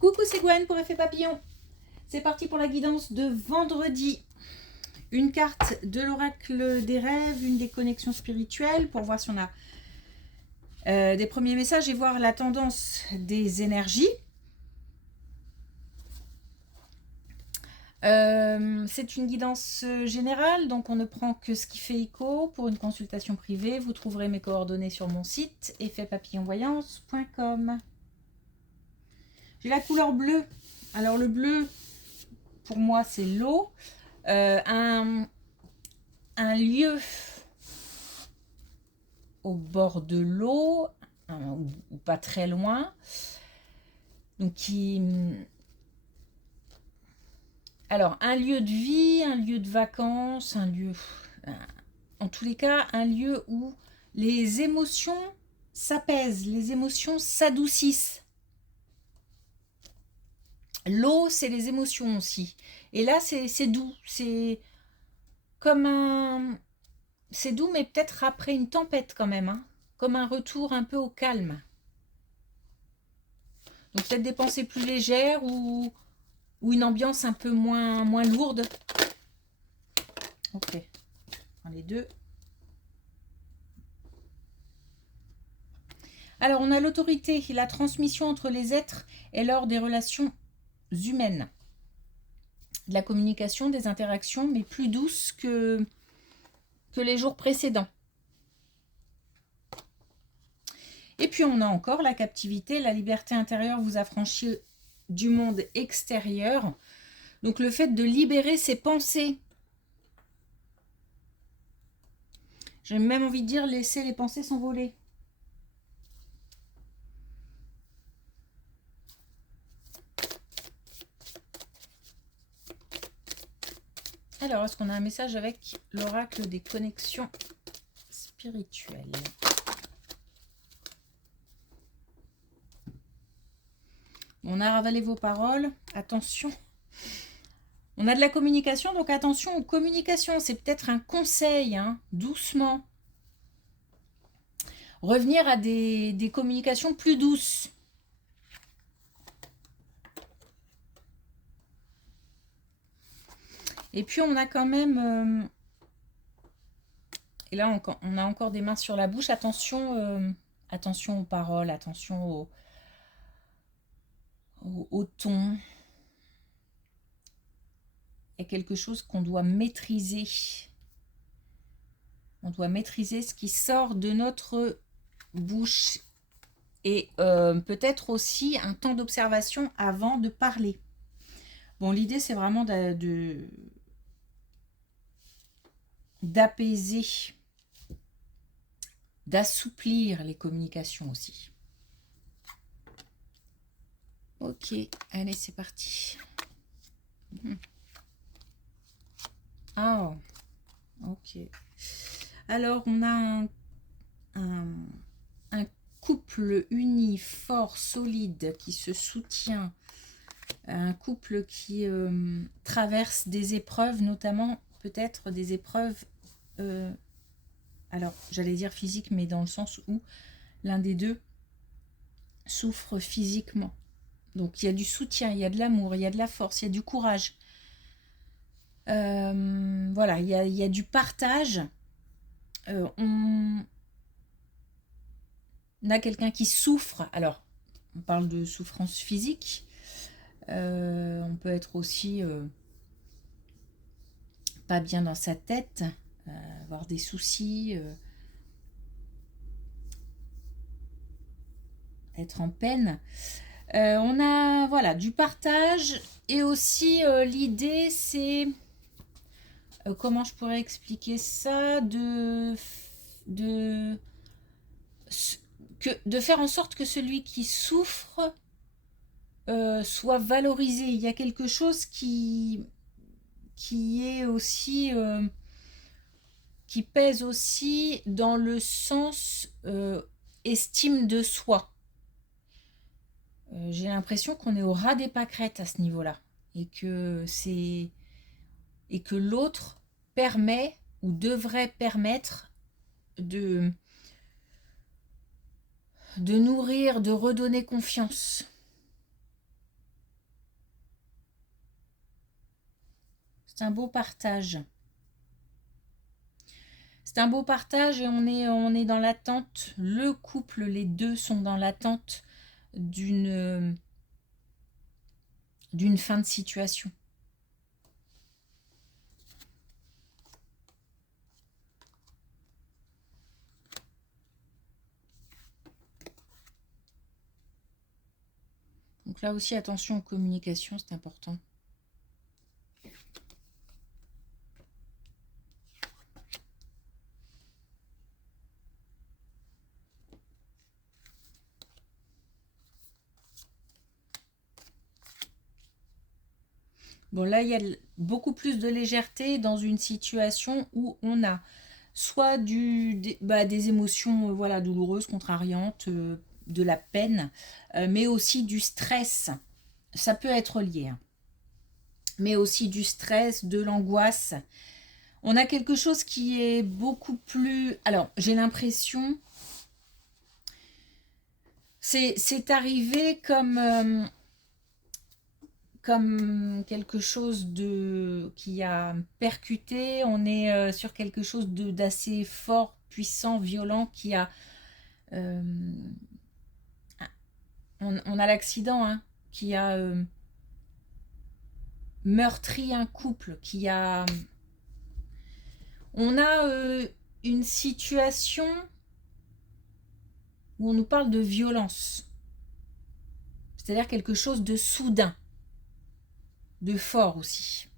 Coucou, c'est Gwen pour Effet Papillon. C'est parti pour la guidance de vendredi. Une carte de l'oracle des rêves, une des connexions spirituelles pour voir si on a des premiers messages et voir la tendance des énergies. C'est une guidance générale, donc on ne prend que ce qui fait écho. Pour une consultation privée, vous trouverez mes coordonnées sur mon site effetpapillonvoyance.com. J'ai la couleur bleue. Alors le bleu, pour moi, c'est l'eau. Un lieu au bord de l'eau, ou pas très loin, donc alors un lieu de vie, un lieu de vacances, en tous les cas, un lieu où les émotions s'apaisent, les émotions s'adoucissent. L'eau, c'est les émotions aussi. Et là, c'est doux, c'est comme un... C'est doux, mais peut-être après une tempête quand même, hein, comme un retour un peu au calme. Donc peut-être des pensées plus légères ou une ambiance un peu moins lourde. Ok, les deux. Alors on a l'autorité et la transmission entre les êtres et lors des relations humaines. De la communication, des interactions, mais plus douces que les jours précédents. Et puis on a encore la captivité, la liberté intérieure vous affranchit du monde extérieur. Donc le fait de libérer ses pensées. J'ai même envie de dire laisser les pensées s'envoler. Alors, est-ce qu'on a un message avec l'oracle des connexions spirituelles? On a ravalé vos paroles. Attention. On a de la communication, donc attention aux communications. C'est peut-être un conseil, hein, doucement. Revenir à des communications plus douces. Et puis, on a quand même... et là, on a encore des mains sur la bouche. Attention, attention aux paroles, attention au ton. Il y a quelque chose qu'on doit maîtriser. On doit maîtriser ce qui sort de notre bouche. Et peut-être aussi un temps d'observation avant de parler. Bon, l'idée, c'est vraiment d'apaiser, d'assouplir les communications aussi. Ok, allez, c'est parti. Ah, ok. Alors, on a un couple uni, fort, solide, qui se soutient. Un couple qui traverse des épreuves, notamment peut-être des épreuves, alors j'allais dire physiques, mais dans le sens où l'un des deux souffre physiquement. Donc il y a du soutien, il y a de l'amour, il y a de la force, il y a du courage. Voilà, il y a du partage. On a quelqu'un qui souffre. Alors, on parle de souffrance physique. On peut être aussi pas bien dans sa tête, avoir des soucis, être en peine. On a voilà du partage et aussi l'idée c'est comment je pourrais expliquer ça, de faire en sorte que celui qui souffre soit valorisé. Il y a quelque chose qui est aussi qui pèse aussi dans le sens estime de soi. J'ai l'impression qu'on est au ras des pâquerettes à ce niveau-là et que l'autre permet ou devrait permettre de nourrir, de redonner confiance. C'est un beau partage. C'est un beau partage et on est dans l'attente. Le couple, les deux sont dans l'attente d'une fin de situation. Donc là aussi, attention aux communications, c'est important. Bon, là, il y a beaucoup plus de légèreté dans une situation où on a soit des émotions voilà, douloureuses, contrariantes, de la peine, mais aussi du stress. Ça peut être lié, hein. Mais aussi du stress, de l'angoisse. On a quelque chose qui est beaucoup plus... Alors, j'ai l'impression... C'est arrivé comme quelque chose qui a percuté. On est sur quelque chose d'assez fort, puissant, violent, qui a... euh, on a l'accident, hein, qui a meurtri un couple, qui a... On a une situation où on nous parle de violence. C'est-à-dire quelque chose de soudain, de fort aussi.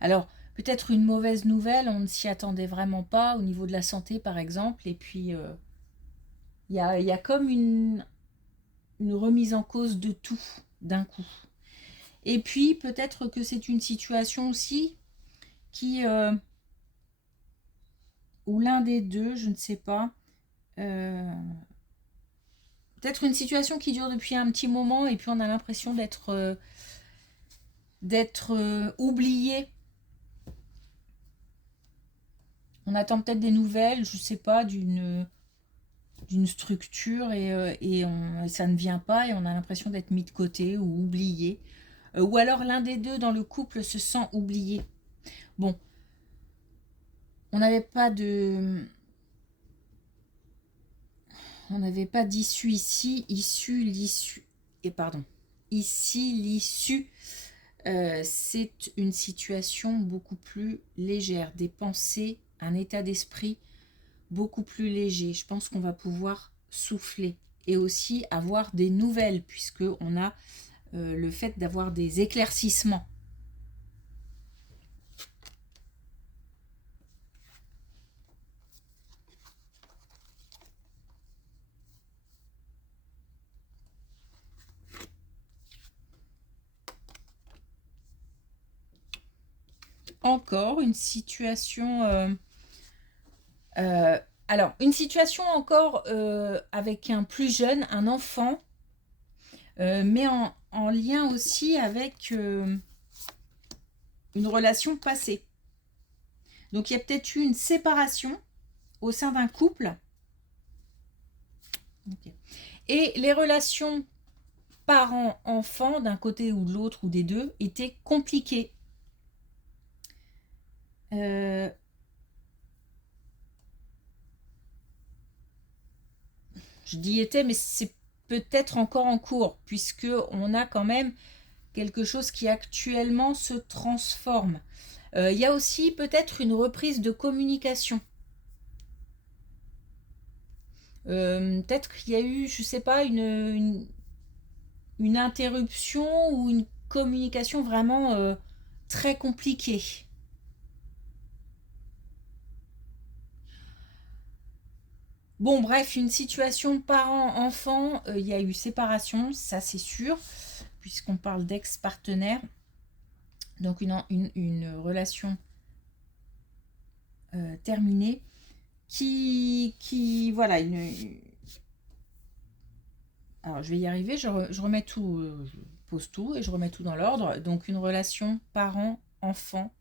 Alors, peut-être une mauvaise nouvelle, on ne s'y attendait vraiment pas au niveau de la santé, par exemple, et puis il y a comme une remise en cause de tout d'un coup. Et puis, peut-être que c'est une situation aussi qui, ou l'un des deux, je ne sais pas, peut-être une situation qui dure depuis un petit moment et puis on a l'impression d'être oublié. On attend peut-être des nouvelles, je ne sais pas, d'une structure et ça ne vient pas et on a l'impression d'être mis de côté ou oublié. Ou alors l'un des deux dans le couple se sent oublié. Bon, on n'avait pas d'issue ici, ici l'issue, c'est une situation beaucoup plus légère, des pensées, un état d'esprit beaucoup plus léger. Je pense qu'on va pouvoir souffler et aussi avoir des nouvelles puisque on a le fait d'avoir des éclaircissements. Encore une situation alors une situation encore avec un plus jeune, un enfant, mais en lien aussi avec une relation passée. Donc il y a peut-être eu une séparation au sein d'un couple. Okay. Et les relations parents-enfants, d'un côté ou de l'autre ou des deux, étaient compliquées. Je dis était, mais c'est peut-être encore en cours, puisque on a quand même quelque chose qui actuellement se transforme. Il y a aussi peut-être une reprise de communication. Peut-être qu'il y a eu, je sais pas, une interruption ou une communication vraiment très compliquée. Bon, bref, une situation parent-enfant, il y a eu séparation, ça c'est sûr, puisqu'on parle d'ex-partenaire. Donc une relation terminée qui voilà, alors je vais y arriver, je remets tout, je pose tout et je remets tout dans l'ordre. Donc une relation parent-enfant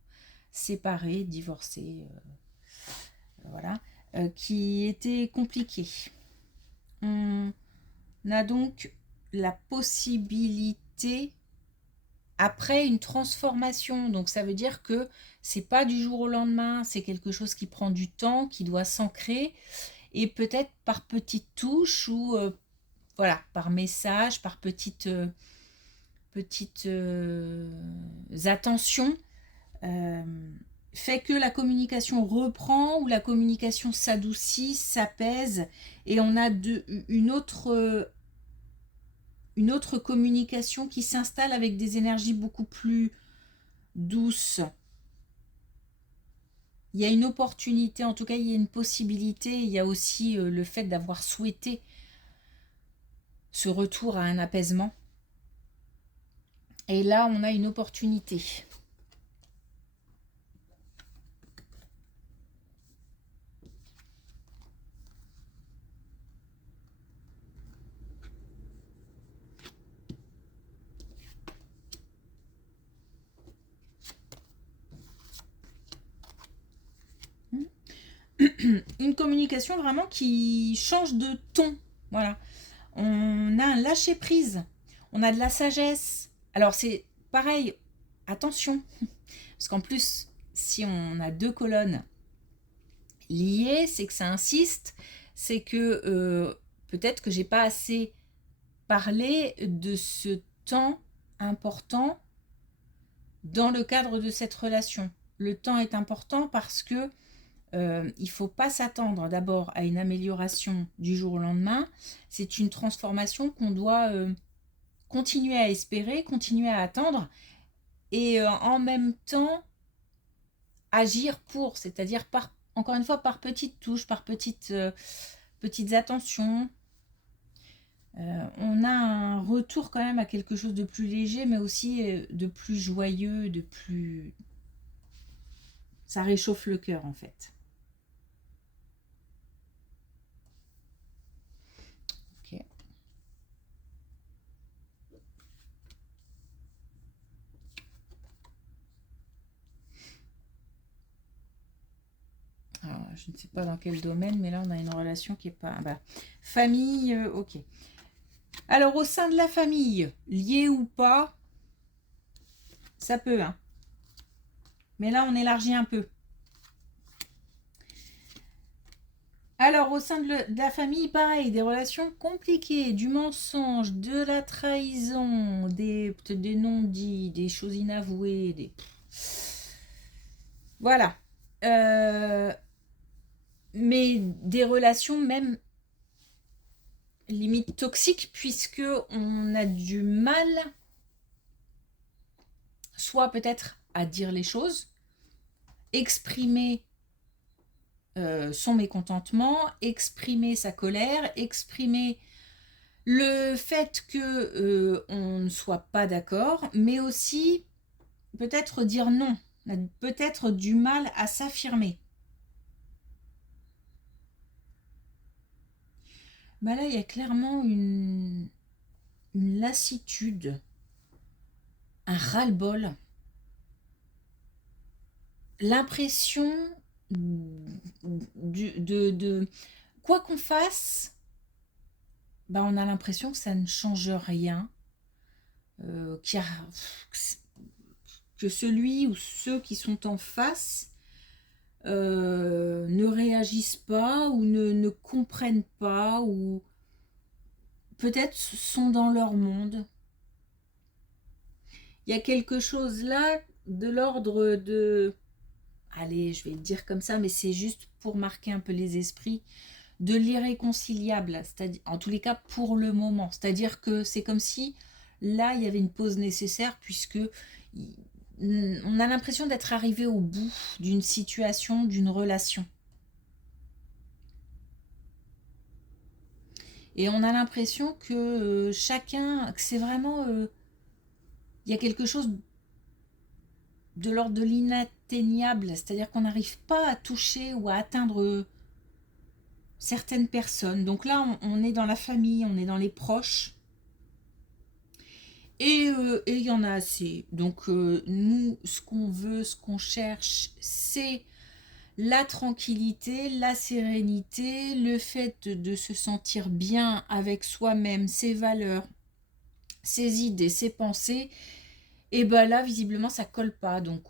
séparée, divorcée, voilà, qui était compliquée. On a donc la possibilité après une transformation. Donc ça veut dire que c'est pas du jour au lendemain, c'est quelque chose qui prend du temps, qui doit s'ancrer, et peut-être par petites touches ou voilà, par message, par petites attentions, euh, fait que la communication reprend ou la communication s'adoucit, s'apaise, et on a une autre communication qui s'installe avec des énergies beaucoup plus douces. Il y a une opportunité, en tout cas il y a une possibilité, il y a aussi le fait d'avoir souhaité ce retour à un apaisement. Et là, on a une opportunité. Une communication vraiment qui change de ton. Voilà. On a un lâcher-prise. On a de la sagesse. Alors c'est pareil, attention. Parce qu'en plus, si on a deux colonnes liées, c'est que ça insiste. C'est que peut-être que j'ai pas assez parlé de ce temps important dans le cadre de cette relation. Le temps est important parce que il ne faut pas s'attendre d'abord à une amélioration du jour au lendemain. C'est une transformation qu'on doit continuer à espérer, continuer à attendre et en même temps agir pour, c'est-à-dire encore une fois par petites touches, par petites attentions. On a un retour quand même à quelque chose de plus léger, mais aussi de plus joyeux, de plus... Ça réchauffe le cœur en fait. Ok. Alors, je ne sais pas dans quel domaine, mais là on a une relation qui est pas... Bah, famille, ok. Alors au sein de la famille, lié ou pas, ça peut, hein. Mais là on élargit un peu. Alors au sein de la famille, pareil, des relations compliquées, du mensonge, de la trahison, peut-être des non-dits, des choses inavouées, des... Voilà. Mais des relations même limite toxiques, puisque on a du mal soit peut-être à dire les choses, exprimer son mécontentement, exprimer sa colère, exprimer le fait que on ne soit pas d'accord, mais aussi peut-être dire non. On a peut-être du mal à s'affirmer. Bah là, il y a clairement une lassitude, un ras-le-bol, l'impression de quoi qu'on fasse, bah on a l'impression que ça ne change rien, que celui ou ceux qui sont en face ne réagissent pas ou ne comprennent pas ou peut-être sont dans leur monde. Il y a quelque chose là de l'ordre de... Allez, je vais le dire comme ça, mais c'est juste pour marquer un peu les esprits, de l'irréconciliable, c'est-à-dire, en tous les cas pour le moment. C'est-à-dire que c'est comme si là, il y avait une pause nécessaire puisque on a l'impression d'être arrivé au bout d'une situation, d'une relation. Et on a l'impression que chacun, que c'est vraiment... il y a quelque chose de l'ordre de l'inatteignable, c'est-à-dire qu'on n'arrive pas à toucher ou à atteindre certaines personnes. Donc là, on est dans la famille, on est dans les proches. Et il y en a assez. Donc nous, ce qu'on veut, ce qu'on cherche, c'est la tranquillité, la sérénité, le fait de se sentir bien avec soi-même, ses valeurs, ses idées, ses pensées, Et ben là, visiblement, ça colle pas. Donc,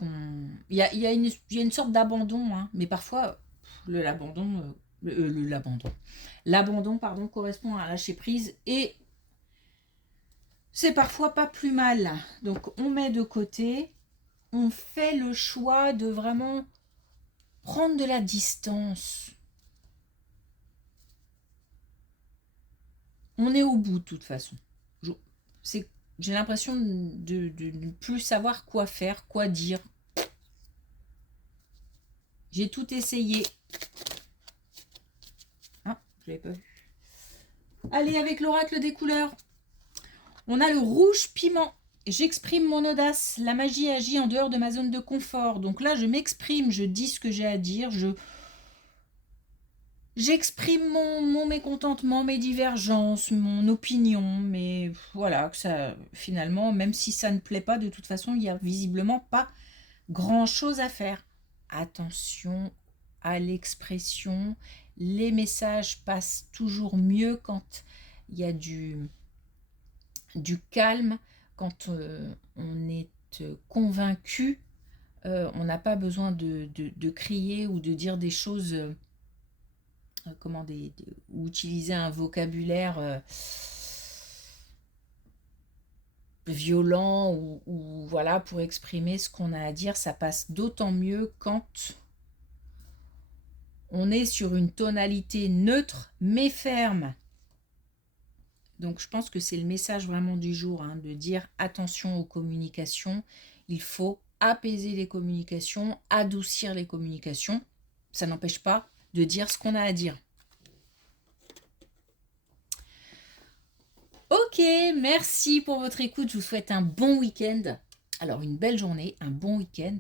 il y a une sorte d'abandon, hein, mais parfois, l'abandon, l'abandon, pardon, correspond à un lâcher prise et c'est parfois pas plus mal. Donc, on met de côté, on fait le choix de vraiment prendre de la distance. On est au bout de toute façon. J'ai l'impression de ne plus savoir quoi faire, quoi dire. J'ai tout essayé. Ah, je l'avais pas vu. Allez, avec l'oracle des couleurs. On a le rouge piment. J'exprime mon audace. La magie agit en dehors de ma zone de confort. Donc là, je m'exprime, je dis ce que j'ai à dire. J'exprime mon mécontentement, mes divergences, mon opinion. Mais voilà, que ça, finalement, même si ça ne plaît pas, de toute façon, il n'y a visiblement pas grand-chose à faire. Attention à l'expression. Les messages passent toujours mieux quand il y a du calme, quand on est convaincu. On n'a pas besoin de crier ou de dire des choses, ou utiliser un vocabulaire violent ou voilà, pour exprimer ce qu'on a à dire. Ça passe d'autant mieux quand on est sur une tonalité neutre mais ferme. Donc je pense que c'est le message vraiment du jour, hein, de dire attention aux communications. Il faut apaiser les communications, adoucir les communications. Ça n'empêche pas de dire ce qu'on a à dire. Ok, merci pour votre écoute. Je vous souhaite un bon week-end. Alors une belle journée, un bon week-end.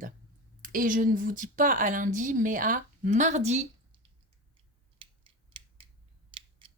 Et je ne vous dis pas à lundi, mais à mardi.